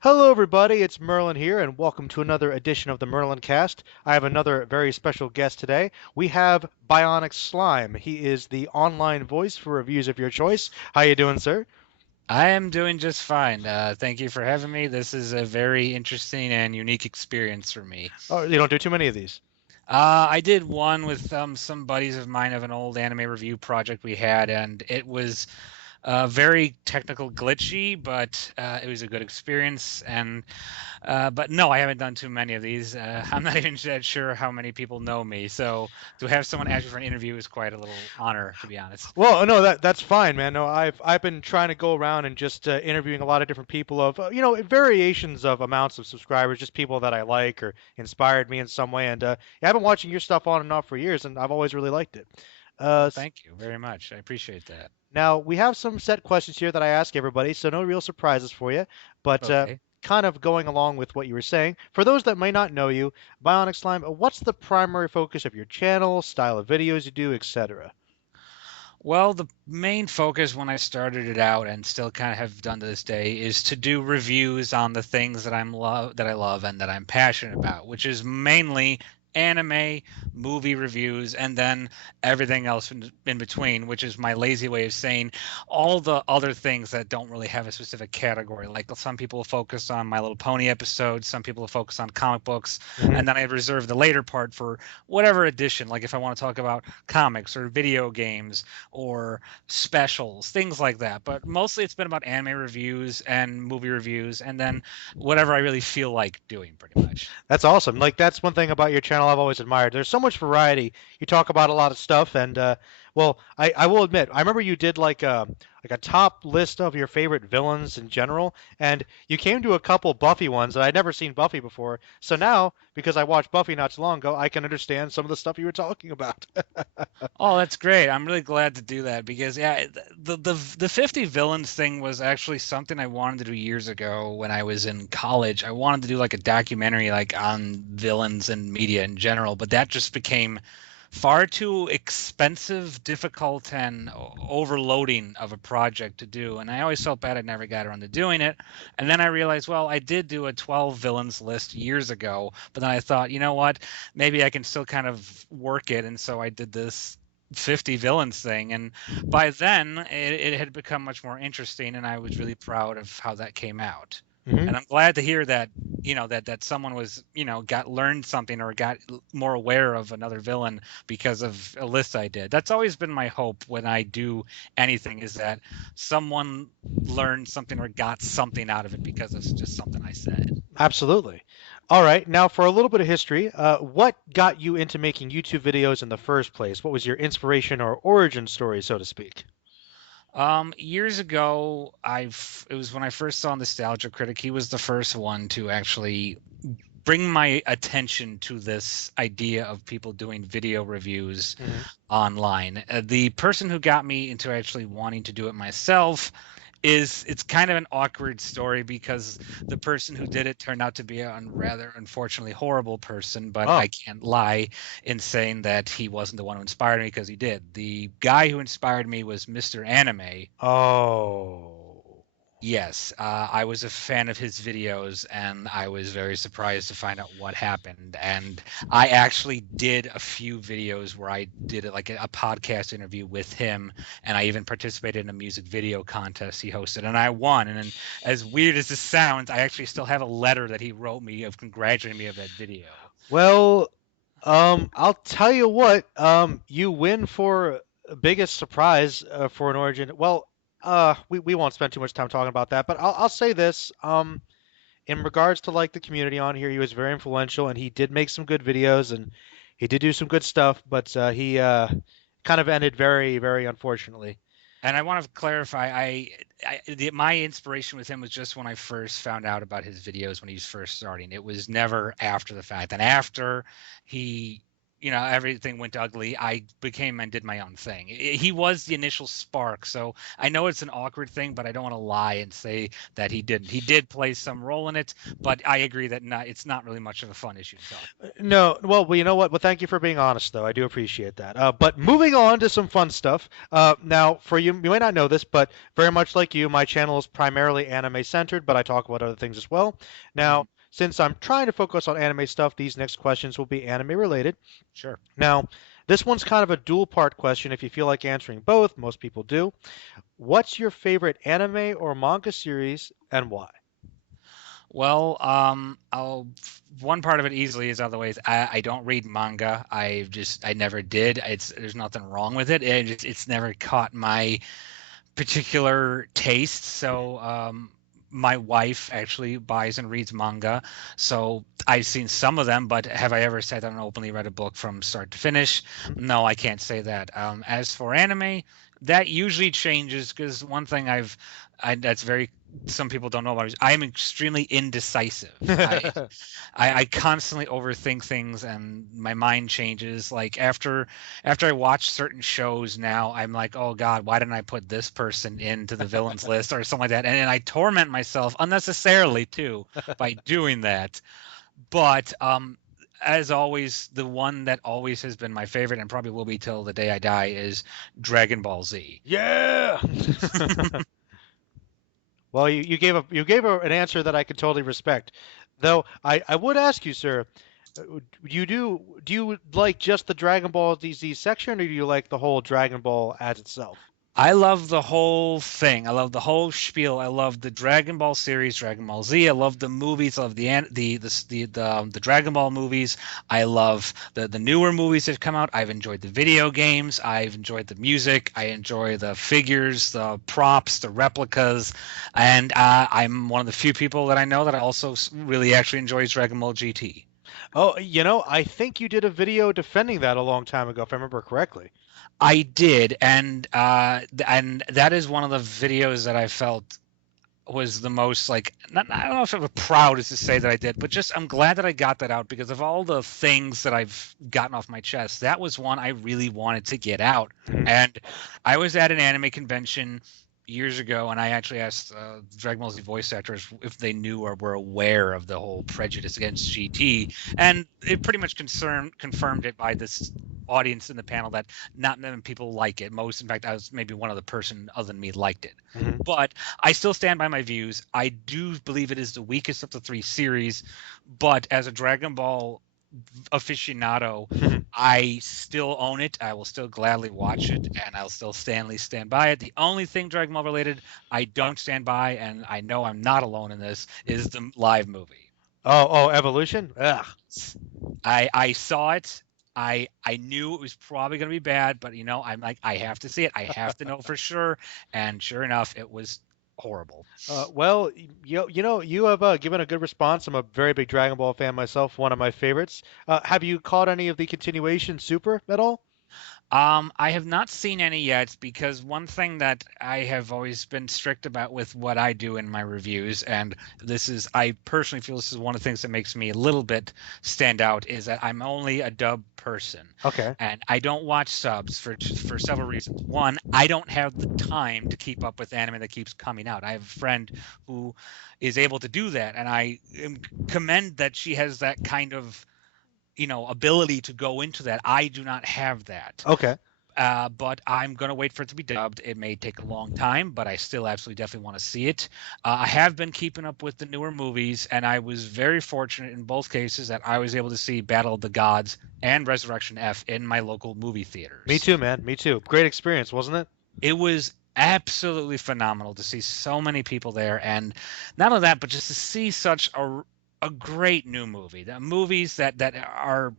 Hello, everybody. It's Merlin here, and welcome to another edition of the MerlinCast. I have another very special guest today. We have BionicSlime. He is the online voice for reviews of your choice. How you doing, sir? I am doing just fine. Thank you for having me. This is a very interesting and unique experience for me. Oh, you don't do too many of these. I did one with some buddies of mine of an old anime review project we had, and it was very technical glitchy, but it was a good experience. And but no, I haven't done too many of these. I'm not even sure how many people know me, so to have someone ask me for an interview is quite a little honor, to be honest. Well, no, that's fine, man. No, I've been trying to go around and just interviewing a lot of different people of variations of amounts of subscribers, just people that I like or inspired me in some way. And yeah, I've been watching your stuff on and off for years, and I've always really liked it. Well, S- thank you very much. I appreciate that. Now, we have some set questions here that I ask everybody, so no real surprises for you. But Okay. kind of going along with what you were saying, for those that may not know you, Bionic Slime, what's the primary focus of your channel, style of videos you do, etc.? Well, the main focus when I started it out and still kind of have done to this day is to do reviews on the things that I love and that I'm passionate about, which is mainly anime, movie reviews, and then everything else in between, which is my lazy way of saying all the other things that don't really have a specific category. Like some people focus on My Little Pony episodes, some people focus on comic books, Hmm. and then I reserve the later part for whatever edition. Like if I want to talk about comics or video games or specials, things like that. But mostly it's been about anime reviews and movie reviews, and then whatever I really feel like doing, pretty much. That's awesome. Like that's one thing about your channel I've always admired. There's so much variety. You talk about a lot of stuff, and well, I will admit, I remember you did like a top list of your favorite villains in general, and you came to a couple Buffy ones that I'd never seen Buffy before. So now, because I watched Buffy not too long ago, I can understand some of the stuff you were talking about. Oh, that's great. I'm really glad to do that because yeah, the 50 villains thing was actually something I wanted to do years ago when I was in college. I wanted to do like a documentary like on villains and media in general, but that just became far too expensive, difficult, and overloading of a project to do. And I always felt bad I never got around to doing it. And then I realized, well, I did do a 12 villains list years ago, but then I thought, you know what? Maybe I can still kind of work it. And so I did this 50 villains thing. And by then, it had become much more interesting. And I was really proud of how that came out. Hmm. And I'm glad to hear that that someone was got learned something or got more aware of another villain because of a list I did. That's always been my hope when I do anything, is that someone learned something or got something out of it because of just something I said. Absolutely. All right, now for a little bit of history, what got you into making YouTube videos in the first place? What was your inspiration or origin story, so to speak? Years ago, it was when I first saw Nostalgia Critic. He was the first one to actually bring my attention to this idea of people doing video reviews Hmm. online. The person who got me into actually wanting to do it myself is it's kind of an awkward story because the person who did it turned out to be a rather unfortunately horrible person, but Oh. I can't lie in saying that he wasn't the one who inspired me because he did. The guy who inspired me was Mr. Anime. Oh. Yes, I was a fan of his videos, and I was very surprised to find out what happened. And I actually did a few videos where I did it like a podcast interview with him, and I even participated in a music video contest he hosted, and I won. And then, as weird as this sounds, I actually still have a letter that he wrote me of congratulating me of that video. Well, I'll tell you what, you win for biggest surprise for an origin. Well, we won't spend too much time talking about that, but I'll say this. In regards to like the community on here, he was very influential, and he did make some good videos, and he did do some good stuff, but he kind of ended very, very unfortunately. And I want to clarify, my inspiration with him was just when I first found out about his videos when he was first starting. It was never after the fact. And after he everything went ugly, I became and did my own thing. He was the initial spark, so I know it's an awkward thing, but I don't want to lie and say that he didn't. He did play some role in it, but I agree that it's not really much of a fun issue to talk. No, well, you know what? Well, thank you for being honest, though. I do appreciate that. But moving on to some fun stuff. Now, for you, you may not know this, but very much like you, my channel is primarily anime centered, but I talk about other things as well. Hmm. Now, since I'm trying to focus on anime stuff, these next questions will be anime related. Sure. Now, this one's kind of a dual part question. If you feel like answering both, most people do. What's your favorite anime or manga series and why? Well, one part of it easily is other ways. I don't read manga. I never did. There's nothing wrong with it. It's never caught my particular taste. So my wife actually buys and reads manga. So I've seen some of them, but have I ever sat down and openly read a book from start to finish? Mhm. No, I can't say that. As for anime, that usually changes because one thing that's very some people don't know about is I am extremely indecisive. I constantly overthink things and my mind changes. Like after I watch certain shows now, I'm like, oh God, why didn't I put this person into the villains list or something like that? And I torment myself unnecessarily too by doing that. But as always, the one that always has been my favorite and probably will be till the day I die is Dragon Ball Z. Yeah. Well, an answer that I could totally respect. Though I would ask you, sir, do you like just the Dragon Ball Z section, or do you like the whole Dragon Ball as itself? I love the whole thing. I love the whole spiel. I love the Dragon Ball series, Dragon Ball Z. I love the movies. I love the Dragon Ball movies. I love the newer movies that have come out. I've enjoyed the video games. I've enjoyed the music. I enjoy the figures, the props, the replicas, and I'm one of the few people that I know that I also really actually enjoys Dragon Ball GT. Oh, I think you did a video defending that a long time ago, if I remember correctly. I did, and that is one of the videos that I felt was the most like not, I don't know if it was proud is to say that I did, but just I'm glad that I got that out because of all the things that I've gotten off my chest. That was one I really wanted to get out. Mhm. And I was at an anime convention years ago, and I actually asked Dragon Ball Z voice actors if they knew or were aware of the whole prejudice against GT, and it pretty much confirmed it by this audience in the panel that not many people like it. Most, in fact, I was maybe one other person other than me liked it. Mhm. But I still stand by my views. I do believe it is the weakest of the three series, but as a Dragon Ball aficionado, I still own it. I will still gladly watch it, and I'll still stand by it. The only thing Dragon Ball related I don't stand by, and I know I'm not alone in this, is the live movie. Oh, Evolution? Ugh. I saw it. I knew it was probably going to be bad, but I'm like I have to see it. I have to know for sure, and sure enough, it was horrible. Well, you have given a good response. I'm a very big Dragon Ball fan myself, one of my favorites. Have you caught any of the continuation Super at all? I have not seen any yet because one thing that I have always been strict about with what I do in my reviews, and I personally feel this is one of the things that makes me a little bit stand out, is that I'm only a dub person, Okay. and I don't watch subs for several reasons. One, I don't have the time to keep up with anime that keeps coming out. I have a friend who is able to do that, and commend that she has that kind of ability to go into that. I do not have that. Okay. But I'm going to wait for it to be dubbed. It may take a long time, but I still absolutely definitely want to see it. I have been keeping up with the newer movies, and I was very fortunate in both cases that I was able to see Battle of the Gods and Resurrection F in my local movie Me theaters. too, man. Me too. Great experience, wasn't it? It was absolutely phenomenal to see so many people there, and not only that, but just to see such a great new movie. The movies that are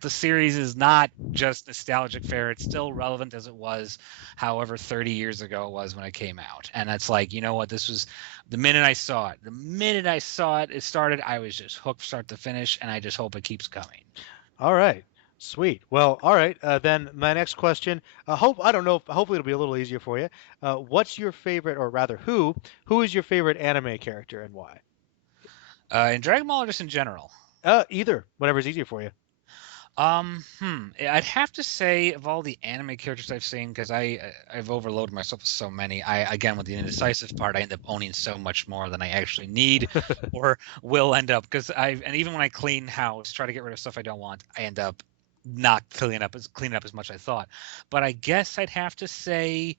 the series is not just nostalgic fare. It's still relevant as it was, however, 30 years ago it was when it came out. And it's like, you know what? This was the minute I saw it. The minute I saw it, it started. I was just hooked start to finish, and I just hope it keeps coming. All right. Sweet. Well, all right. Then my next question. I don't know. Hopefully, it'll be a little easier for you. What's your favorite, or rather, who is your favorite anime character and why? In Dragon Ball, or just in general. Either. Whatever's easier for you. I'd have to say of all the anime characters I've seen, because I've overloaded myself with so many. I again with the indecisive part, I end up owning so much more than I actually need, or will end up. Because and even when I clean house, try to get rid of stuff I don't want, I end up not cleaning up as much as I thought. But I guess I'd have to say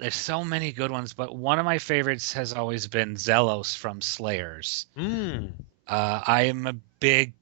there's so many good ones, but one of my favorites has always been Zelos from Slayers. Hmm. I am a big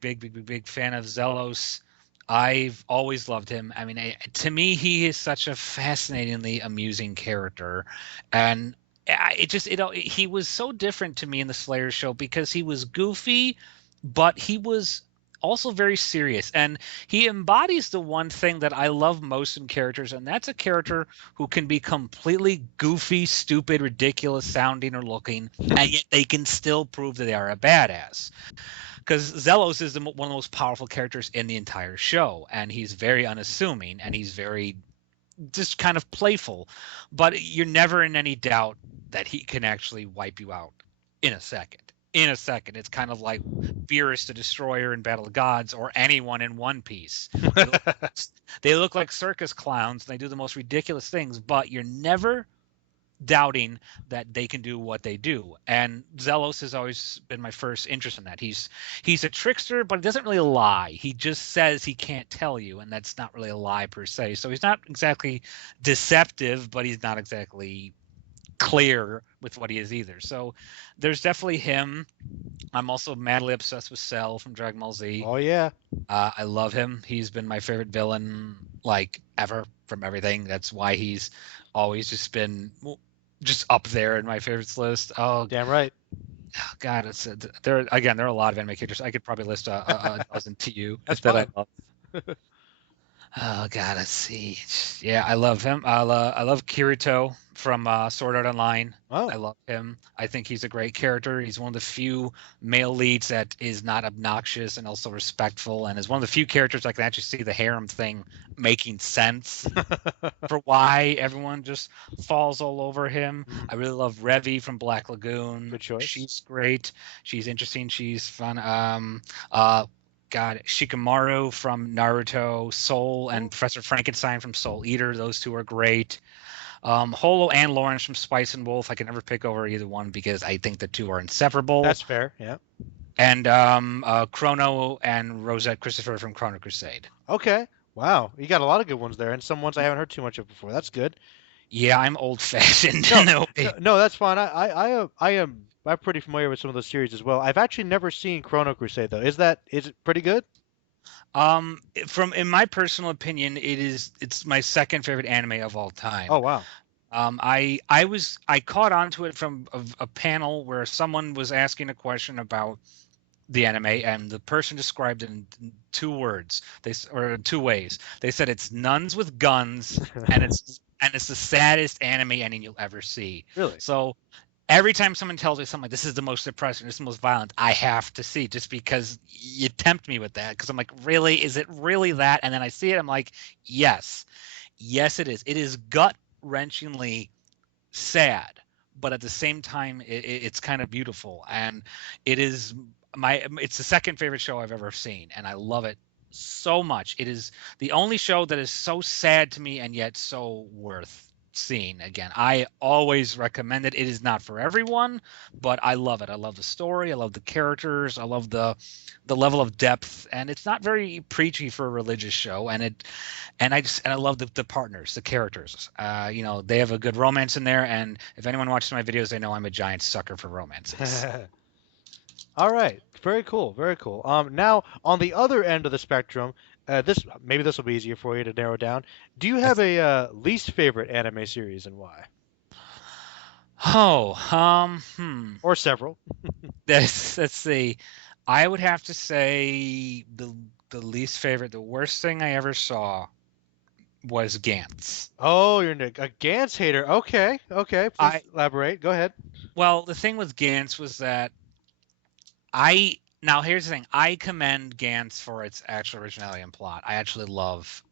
fan of Zelos. I've always loved him. I mean, to me, he is such a fascinatingly amusing character, and he was so different to me in the Slayer show because he was goofy, but he was also very serious, and he embodies the one thing that I love most in characters, and that's a character who can be completely goofy, stupid, ridiculous sounding or looking, and yet they can still prove that they are a badass because Zelos is one of the most powerful characters in the entire show, and he's very unassuming and he's very just kind of playful, but you're never in any doubt that he can actually wipe you out in a second. In a second, it's kind of like Beerus the Destroyer in Battle of Gods or anyone in One Piece. They look, they look like circus clowns and they do the most ridiculous things, but you're never doubting that they can do what they do. And Zelos has always been my first interest in that. He's a trickster, but he doesn't really lie. He just says he can't tell you, and that's not really a lie per se. So he's not exactly deceptive, but he's not exactly clear with what he is either. So there's definitely him. I'm also madly obsessed with Cell from Dragon Ball Z. Oh yeah. I love him. He's been my favorite villain like ever from everything. That's why he's always just been just up there in my favorites list. Oh Damn right. God, there are a lot of anime characters. I could probably list a dozen to you That's that I fine. love. Oh God, let's see. Yeah, I love him. I love Kirito from Sword Art Online. I Oh. love him. I think he's a great character. He's one of the few male leads that is not obnoxious and also respectful, and is one of the few characters I can actually see the harem thing making sense for why everyone just falls all over him. I really love Revi from Black Lagoon. Good choice. She's great. She's interesting. She's fun. God, Shikamaru from Naruto, Soul, and Oh, Professor Frankenstein from Soul Eater. Those two are great. Holo and Lawrence from Spice and Wolf. I can never pick over either one because I think the two are inseparable. that's fair. Yeah. And Chrono and Rosette Christopher from Chrono Crusade. Okay. Wow. You got a lot of good ones there, and some ones I haven't heard too much of before. That's good. Yeah, I'm old fashioned No, in a no, way. no, that's fine. I'm pretty familiar with some of those series as well. I've actually never seen Chrono Crusade though. Is it pretty good? From in my personal opinion, it's my second favorite anime of all Oh time. wow. I caught onto it from a panel where someone was asking a question about the anime, and the person described it in two words. Or two ways. They said it's nuns with guns, and it's the saddest anime ending you'll ever see. Really? So every time someone tells me something like this is the most depressing, this is the most violent, I have to see just because you tempt me with that. Because I'm like, really, is it really that? And then I see it, I'm like, yes, yes, it is. It is gut wrenchingly sad, but at the same time, it's kind of beautiful, and it is it's the second favorite show I've ever seen, and I love it so much. It is the only show that is so sad to me and yet so worth seeing again. I always recommend it. It is not for everyone, but I love it. I love the story. I love the characters. I love the level of depth, and it's not very preachy for a religious show. And I love the partners, the characters. They have a good romance in there, and if anyone watches my videos, they know I'm a giant sucker for romances. All right. Very cool. Very cool. Now on the other end of the spectrum, this will be easier for you to narrow down. Do you have That's a least favorite anime series and why? oh, Or several? let's see. I would have to say the least favorite, the worst thing I ever saw was Gantz. Oh, you're a Gantz hater. Okay. Okay. Please I elaborate. Go ahead. Well, the thing with Gantz was that I now here's the thing. I commend Gantz for its actual originality and plot. I actually love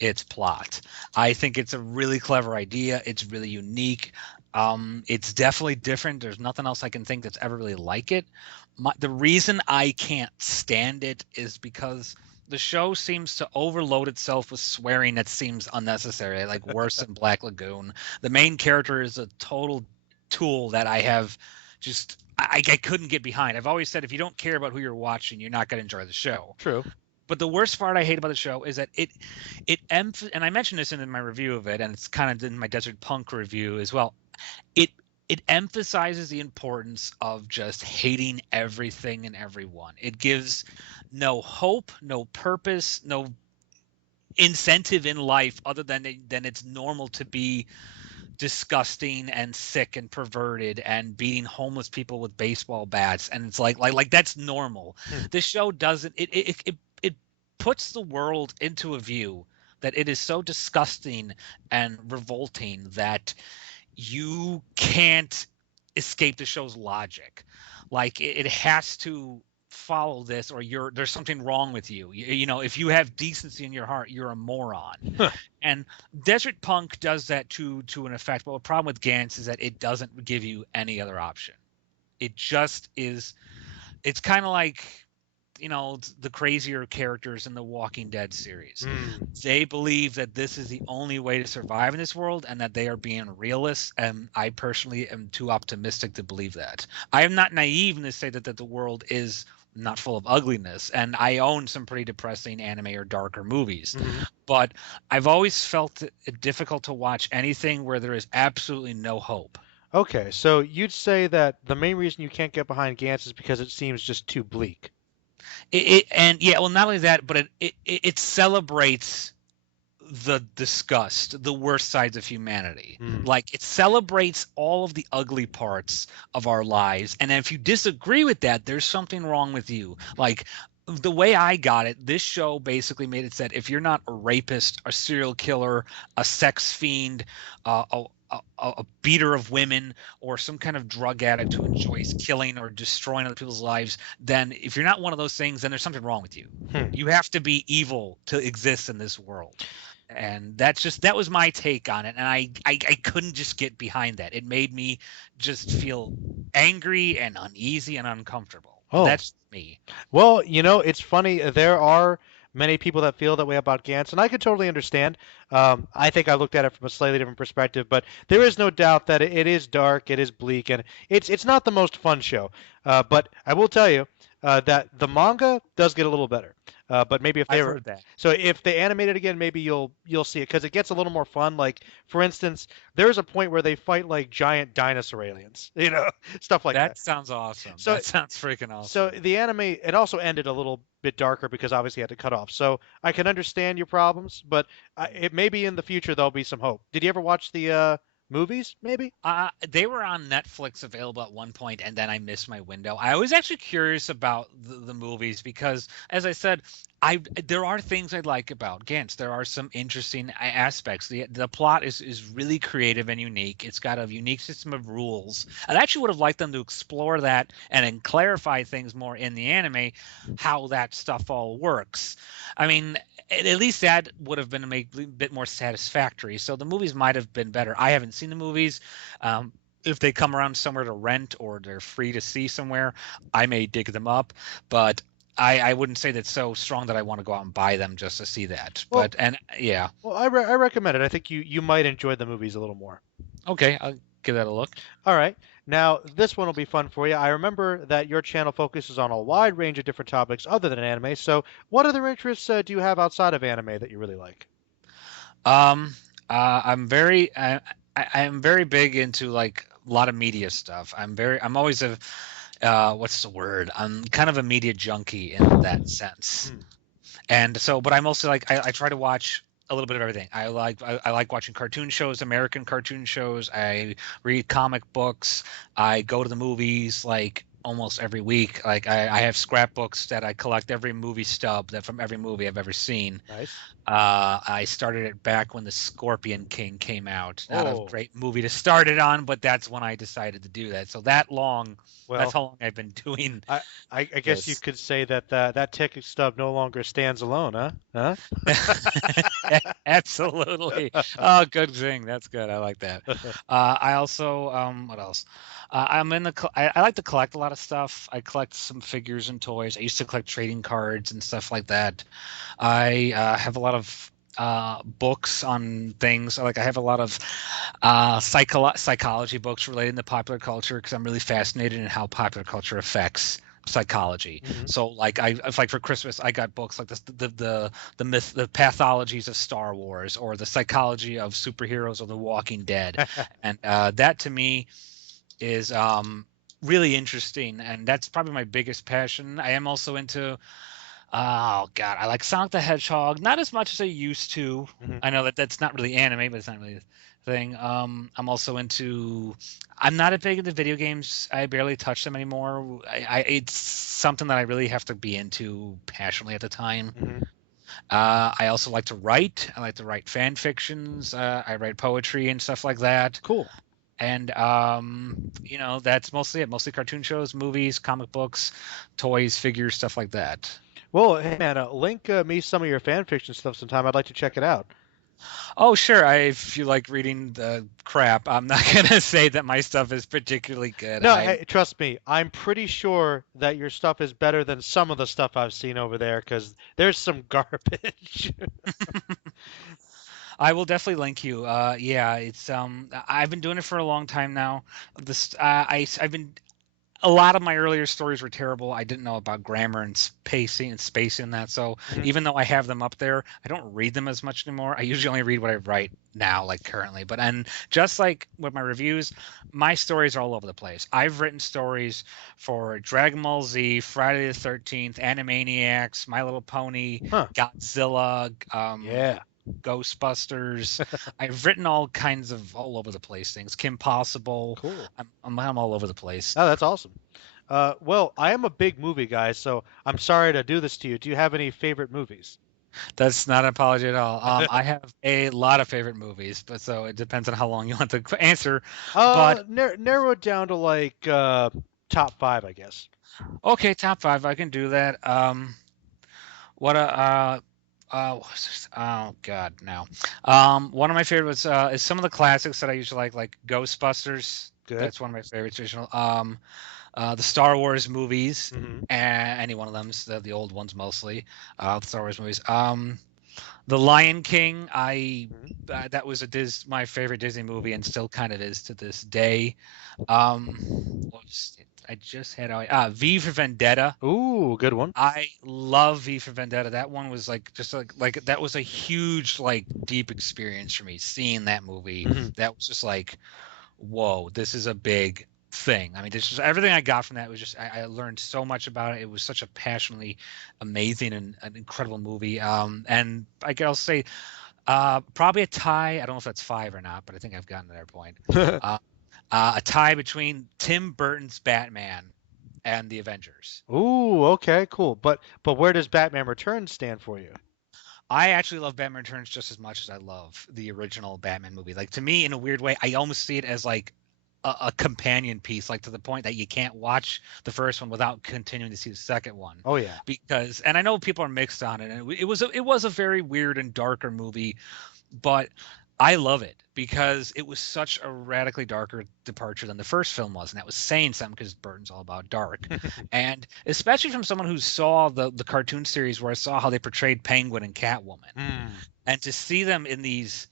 its plot. I think it's a really clever idea. It's really unique. It's definitely different. There's nothing else I can think that's ever really like it. The reason I can't stand it is because the show seems to overload itself with swearing that seems unnecessary, like worse than Black Lagoon. The main character is a total tool that I have just I couldn't get behind. I've always said if you don't care about who you're watching, you're not going to enjoy the show. True. But the worst part I hate about the show is that and I mentioned this in my review of it, and it's kind of in my Desert Punk review as well. It it emphasizes the importance of just hating everything and everyone. It gives no hope, no purpose, no incentive in life other than it's normal to be disgusting and sick and perverted and beating homeless people with baseball bats, and it's like that's normal. Hmm. This show doesn't it puts the world into a view that it is so disgusting and revolting that you can't escape the show's logic. Like it has to follow this, or there's something wrong with you. You know, if you have decency in your heart, you're a moron. And Desert Punk does that to an effect. But the problem with Gantz is that it doesn't give you any other option. It just is. It's kind of like, you know, the crazier characters in the Walking Dead series. Hmm. They believe that this is the only way to survive in this world and that they are being realists. And I personally am too optimistic to believe that. I am not naive in to say that the world is not full of ugliness. And I own some pretty depressing anime or darker movies. Hmm. But I've always felt it difficult to watch anything where there is absolutely no hope. Okay, so you'd say that the main reason you can't get behind Gantz is because it seems just too bleak. And yeah, well, not only that, but it celebrates the disgust, the worst sides of humanity. Hmm. Like it celebrates all of the ugly parts of our lives. And if you disagree with that, there's something wrong with you. Like the way I got it, this show basically made it said if you're not a rapist, a serial killer, a sex fiend, a beater of women, or some kind of drug addict who enjoys killing or destroying other people's lives, then if you're not one of those things, then there's something wrong with you. Hmm. You have to be evil to exist in this world. And that was my take on it, and I couldn't just get behind that. It made me just feel angry and uneasy and uncomfortable, but Oh, that's me. well, it's funny. There are many people that feel that way about Gantz, and I could totally understand. I think I looked at it from a slightly different perspective, but there is no doubt that it is dark, it is bleak, and it's not the most fun show. But I will tell you that the manga does get a little better. But maybe if they I've were heard that. so if they animate it again, maybe you'll see it because it gets a little more fun. Like for instance, there's a point where they fight like giant dinosaur aliens, stuff like that. That sounds awesome. So That sounds freaking so awesome. the anime it also ended a little bit darker because obviously you had to cut off. So I can understand your problems, but it maybe in the future there'll be some hope. Did you ever watch the movies? Maybe. They were on Netflix available at one point, and then I missed my window. I was actually curious about the movies because, as I said, I there are things I like about Gantz. There are some interesting aspects. The plot is really creative and unique. It's got a unique system of rules. I actually would have liked them to explore that and then clarify things more in the anime, how that stuff all works. I mean, at least that would have been a bit more satisfactory. So the movies might have been better. I haven't seen the movies. If they come around somewhere to rent or they're free to see somewhere, I may dig them up. But I wouldn't say that's so strong that I want to go out and buy them just to see that. Well, But and yeah, I recommend it. I think you might enjoy the movies a little more. okay, I'll give that a look. All right. Now, this one will be fun for you. I remember that your channel focuses on a wide range of different topics other than anime. So, what other interests do you have outside of anime that you really like? Um, I am very big into like a lot of media stuff. I'm always a what's the word? I'm kind of a media junkie in that sense. Hmm. And so, but I'm also like I try to watch a little bit of everything. I like watching cartoon shows, American cartoon shows. I read comic books. I go to the movies like almost every week. Like I have scrapbooks that I collect every movie stub that from every movie I've ever seen. Nice. I started it back when the Scorpion King came out. Not a Oh, great movie to start it on, but that's when I decided to do that. So that's well, how long I've been doing I I guess you this. could say that that ticket stub no longer stands alone, huh? Huh? Absolutely. Oh, good thing. That's good. I like that. I also, what else? I'm in the. I like to collect a lot of stuff. I collect some figures and toys. I used to collect trading cards and stuff like that. I have a lot of books on things. Like I have a lot of psychology books related to popular culture because I'm really fascinated in how popular culture affects psychology. Hmm. So like if like for Christmas I got books like the pathologies of Star Wars or the psychology of superheroes or The Walking Dead, and that to me is really interesting, and that's probably my biggest passion. I am also into oh God, I like Sonic the Hedgehog, not as much as I used to. Hmm. I know that that's not really anime, but it's not really a thing. I'm also into. I'm not a big into video games. I barely touch them anymore. It's something that I really have to be into passionately at the time. Hmm. I also like to write. I like to write fan fictions. I write poetry and stuff like that. Cool. And that's mostly it. Mostly cartoon shows, movies, comic books, toys, figures, stuff like that. Well, hey man, link me some of your fan fiction stuff sometime. I'd like to check it out. Oh, sure. If you like reading the crap, I'm not gonna say that my stuff is particularly good. No, hey, trust me. I'm pretty sure that your stuff is better than some of the stuff I've seen over there because there's some garbage. I will definitely link you. Yeah, it's I've been doing it for a long time now. I've been a lot of my earlier stories were terrible. I didn't know about grammar and spacing and that. So Mhm. even though I have them up there, I don't read them as much anymore. I usually only read what I write now, like currently. But and just like with my reviews, my stories are all over the place. I've written stories for Dragon Ball Z, Friday the 13th, Animaniacs, My Little Pony, Huh. Godzilla, Yeah. Ghostbusters. I've written all kinds of all over the place things. Kim Possible. Cool. I'm all over the place. Oh, that's awesome. Well, I am a big movie guy, so I'm sorry to do this to you. Do you have any favorite movies? That's not an apology at all. I have a lot of favorite movies, but so it depends on how long you want to answer. But Narrow it down to like top five, I guess. okay, top five, I can do that. What a what's this? Oh God, no. One of my favorites is some of the classics that I usually like Ghostbusters. Good. That's one of my favorites. Original. The Star Wars movies, Hmm. any one of them, the old ones mostly. The Star Wars movies. The Lion King, I Hmm. that was my favorite Disney movie and still kind of is to this day. Um, I just had V for Vendetta. Ooh, good one. I love V for Vendetta. That one was like just like that was a huge like deep experience for me seeing that movie. Hmm. That was just like whoa, this is a big thing. I mean, this is everything I got from that was just I learned so much about it. It was such a passionately amazing and an incredible movie. And I guess I'll say probably a tie. I don't know if that's five or not, but I think I've gotten to that point. Uh, a tie between Tim Burton's Batman and the Avengers. Ooh, okay, cool. But where does Batman Returns stand for you? I actually love Batman Returns just as much as I love the original Batman movie. Like to me, in a weird way, I almost see it as like a companion piece, like to the point that you can't watch the first one without continuing to see the second one, Oh yeah. because and I know people are mixed on it, and it was a very weird and darker movie, but I love it because it was such a radically darker departure than the first film was, and that was saying something because Burton's all about dark, and especially from someone who saw the cartoon series where I saw how they portrayed Penguin and Catwoman, Mm. and to see them in these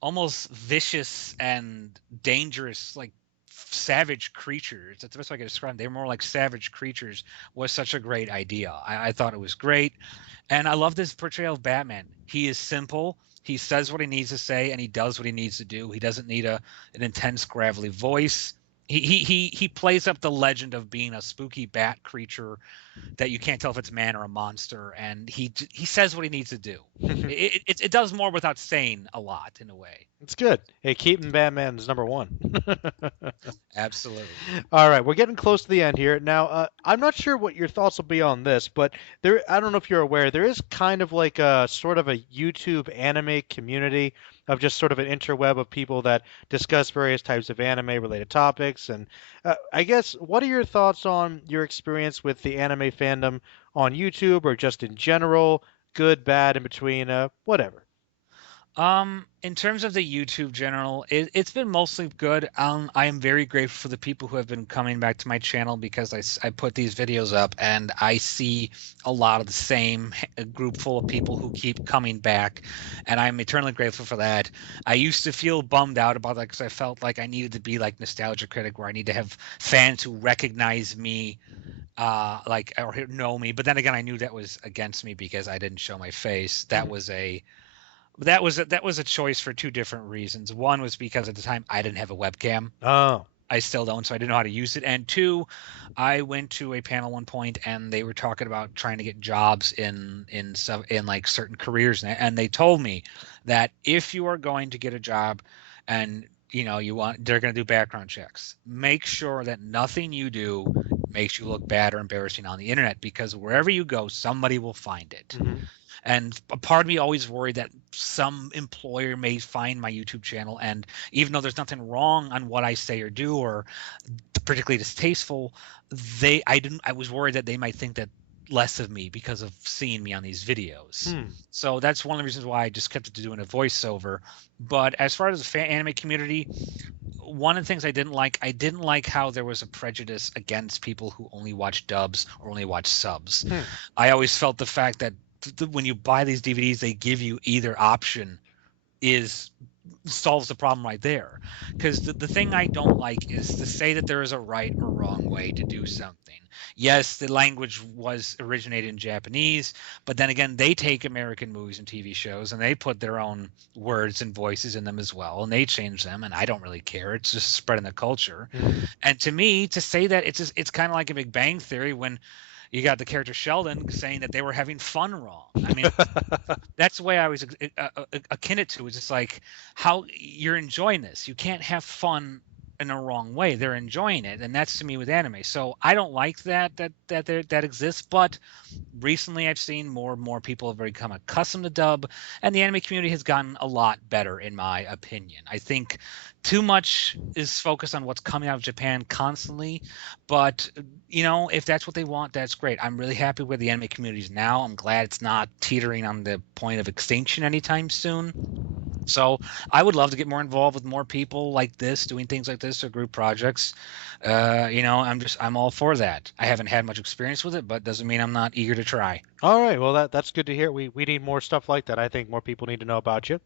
almost vicious and dangerous like savage creatures, that's the best way I can describe them, they were more like savage creatures, was such a great idea. I thought it was great, and I love this portrayal of Batman. He is simple, he says what he needs to say, and he does what he needs to do. He doesn't need an intense gravelly voice. He plays up the legend of being a spooky bat creature that you can't tell if it's a man or a monster, and he says what he needs to do. It does more without saying a lot in a way. It's good. Hey, keeping Batman is number one. Absolutely. All right, we're getting close to the end here. Now, I'm not sure what your thoughts will be on this, but I don't know if you're aware, there is kind of like a sort of a YouTube anime community of just sort of an interweb of people that discuss various types of anime related topics. And I guess, what are your thoughts on your experience with the anime fandom on YouTube or just in general? Good, bad, in between, whatever. In terms of the YouTube general, it's been mostly good. I am very grateful for the people who have been coming back to my channel because I put these videos up and I see a lot of the same group full of people who keep coming back, and I'm eternally grateful for that. I used to feel bummed out about that because I felt like I needed to be like Nostalgia Critic, where I need to have fans who recognize me, like or know me. But then again, I knew that was against me because I didn't show my face. Hmm. That was a choice for two different reasons. One was because at the time I didn't have a webcam. Oh. I still don't, so I didn't know how to use it. And two, I went to a panel one point and they were talking about trying to get jobs in like certain careers, and they told me that if you are going to get a job and you want they're going to do background checks, make sure that nothing you do makes you look bad or embarrassing on the internet, because wherever you go somebody will find it. Hmm. And a part of me always worried that some employer may find my YouTube channel, and even though there's nothing wrong on what I say or do or particularly distasteful, I was worried that they might think that less of me because of seeing me on these videos. Hmm. So that's one of the reasons why I just kept doing a voiceover. But as far as the fan anime community, one of the things I didn't like how there was a prejudice against people who only watch dubs or only watch subs. Hmm. I always felt the fact that when you buy these DVDs, they give you either option is solves the problem right there. Because the thing I don't like is to say that there is a right or wrong way to do something. Yes, the language was originated in Japanese, but then again, they take American movies and TV shows and they put their own words and voices in them as well, and they change them, and I don't really care. It's just spreading the culture. Hmm. And to me, to say that it's kind of like a Big Bang Theory when you got the character Sheldon saying that they were having fun wrong. I mean, that's the way I was akin it to. It's just like how you're enjoying this. You can't have fun in a wrong way. They're enjoying it, and that's to me with anime. So I don't like that exists. But recently, I've seen more and more people have become accustomed to dub, and the anime community has gotten a lot better, in my opinion. I think too much is focused on what's coming out of Japan constantly, but if that's what they want, that's great. I'm really happy where the anime community is now. I'm glad it's not teetering on the point of extinction anytime soon. So I would love to get more involved with more people like this, doing things like this or group projects. I'm all for that. I haven't had much experience with it, but doesn't mean I'm not eager to try. All right. Well, that's good to hear. We need more stuff like that. I think more people need to know about you.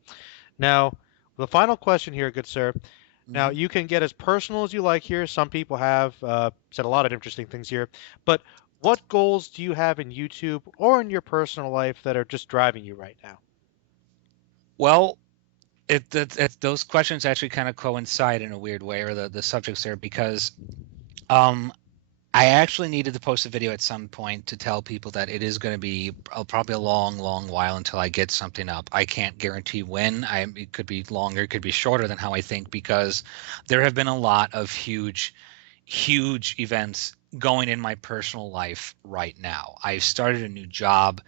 Now, the final question here, good sir. Now, Hmm. you can get as personal as you like here. Some people have said a lot of interesting things here. But what goals do you have in YouTube or in your personal life that are just driving you right now? Well, those questions actually kind of coincide in a weird way, or the subjects there, because um, I actually needed to post a video at some point to tell people that it is going to be probably a long, long while until I get something up. I can't guarantee when. It could be longer, it could be shorter than how I think, because there have been a lot of huge events going in my personal life right now. I've started a new job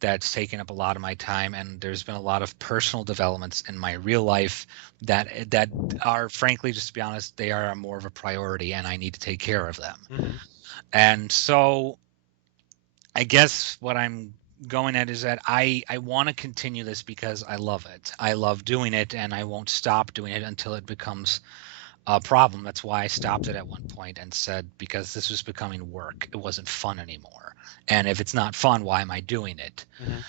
that's taken up a lot of my time, and there's been a lot of personal developments in my real life that are, frankly, just to be honest, they are more of a priority, and I need to take care of them. Hmm. And so I guess what I'm going at is that I want to continue this because I love it. I love doing it, and I won't stop doing it until it becomes a problem. That's why I stopped it at one point and said, because this was becoming work. It wasn't fun anymore. And if it's not fun, why am I doing it? Hmm.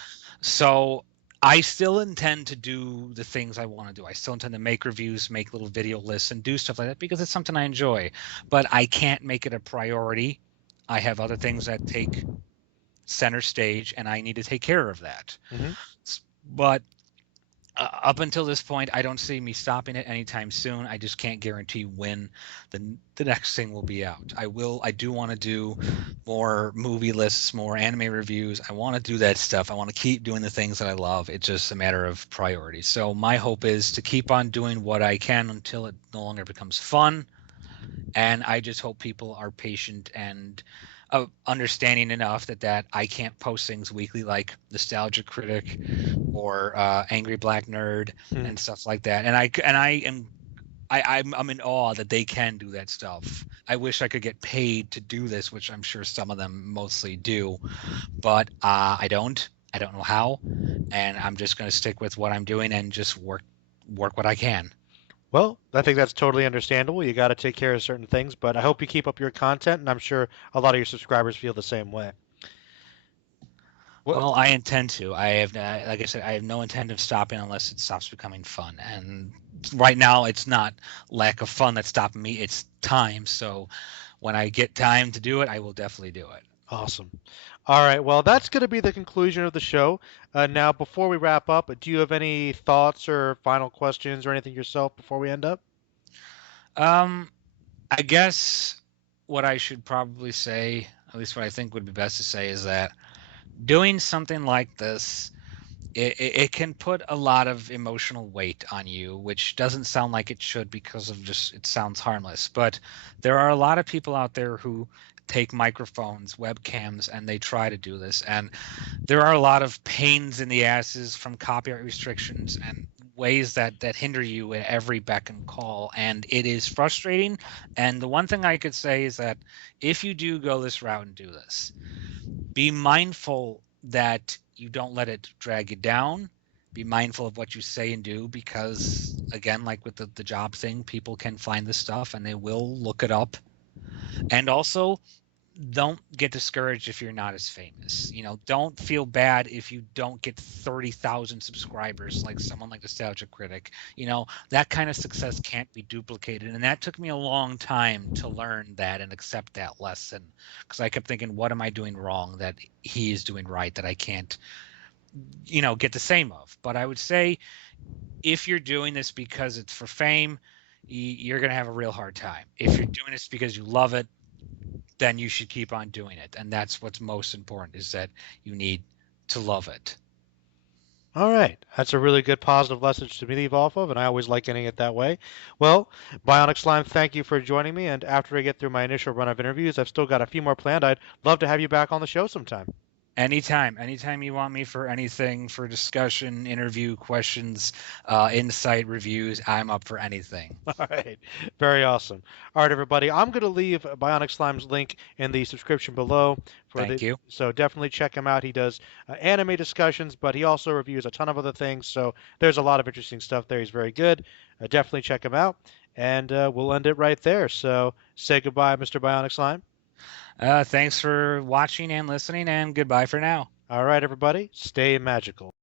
So I still intend to do the things I want to do. I still intend to make reviews, make little video lists, and do stuff like that because it's something I enjoy. But I can't make it a priority. I have other things that take center stage, and I need to take care of that. Hmm. But up until this point, I don't see me stopping it anytime soon. I just can't guarantee when the next thing will be out. I do want to do more movie lists, more anime reviews. I want to do that stuff. I want to keep doing the things that I love. It's just a matter of priorities. So my hope is to keep on doing what I can until it no longer becomes fun, and I just hope people are patient and understanding enough that I can't post things weekly like Nostalgia Critic or Angry Black Nerd Hmm. and stuff like that. I'm in awe that they can do that stuff. I wish I could get paid to do this, which I'm sure some of them mostly do, but I don't. I don't know how, and I'm just going to stick with what I'm doing and just work what I can. Well, I think that's totally understandable. You got to take care of certain things, but I hope you keep up your content, and I'm sure a lot of your subscribers feel the same way. What? Well, I intend to. I have, like I said, I have no intent of stopping unless it stops becoming fun. And right now, it's not lack of fun that's stopping me; it's time. So when I get time to do it, I will definitely do it. Awesome. All right. Well, that's going to be the conclusion of the show. Now, before we wrap up, do you have any thoughts or final questions or anything yourself before we end up? Um, I guess what I should probably say, at least what I think would be best to say, is that doing something like this, it can put a lot of emotional weight on you, which doesn't sound like it should because of just it sounds harmless. But there are a lot of people out there who take microphones, webcams, and they try to do this. And there are a lot of pains in the asses from copyright restrictions and ways that hinder you at every beck and call, and it is frustrating. And the one thing I could say is that if you do go this route and do this, be mindful that you don't let it drag you down. Be mindful of what you say and do because, again, like with the job thing, people can find this stuff and they will look it up. And also, don't get discouraged if you're not as famous. Don't feel bad if you don't get 30,000 subscribers like someone like Nostalgia Critic. That kind of success can't be duplicated. And that took me a long time to learn that and accept that lesson because I kept thinking, what am I doing wrong that he is doing right that I can't, get the same of? But I would say if you're doing this because it's for fame, you're going to have a real hard time. If you're doing this because you love it, then you should keep on doing it. And that's what's most important is that you need to love it. All right. That's a really good positive message to leave off of, and I always like getting it that way. Well, Bionic Slime, thank you for joining me. And after I get through my initial run of interviews, I've still got a few more planned. I'd love to have you back on the show sometime. Anytime you want me for anything, for discussion, interview, questions, insight, reviews, I'm up for anything. All right. Very awesome. All right, everybody. I'm going to leave Bionic Slime's link in the subscription below for Thank the you. so definitely check him out. He does anime discussions, but he also reviews a ton of other things. So there's a lot of interesting stuff there. He's very good. Definitely check him out. And we'll end it right there. So say goodbye, Mr. Bionic Slime. Thanks for watching and listening, and goodbye for now. All right, everybody. Stay magical.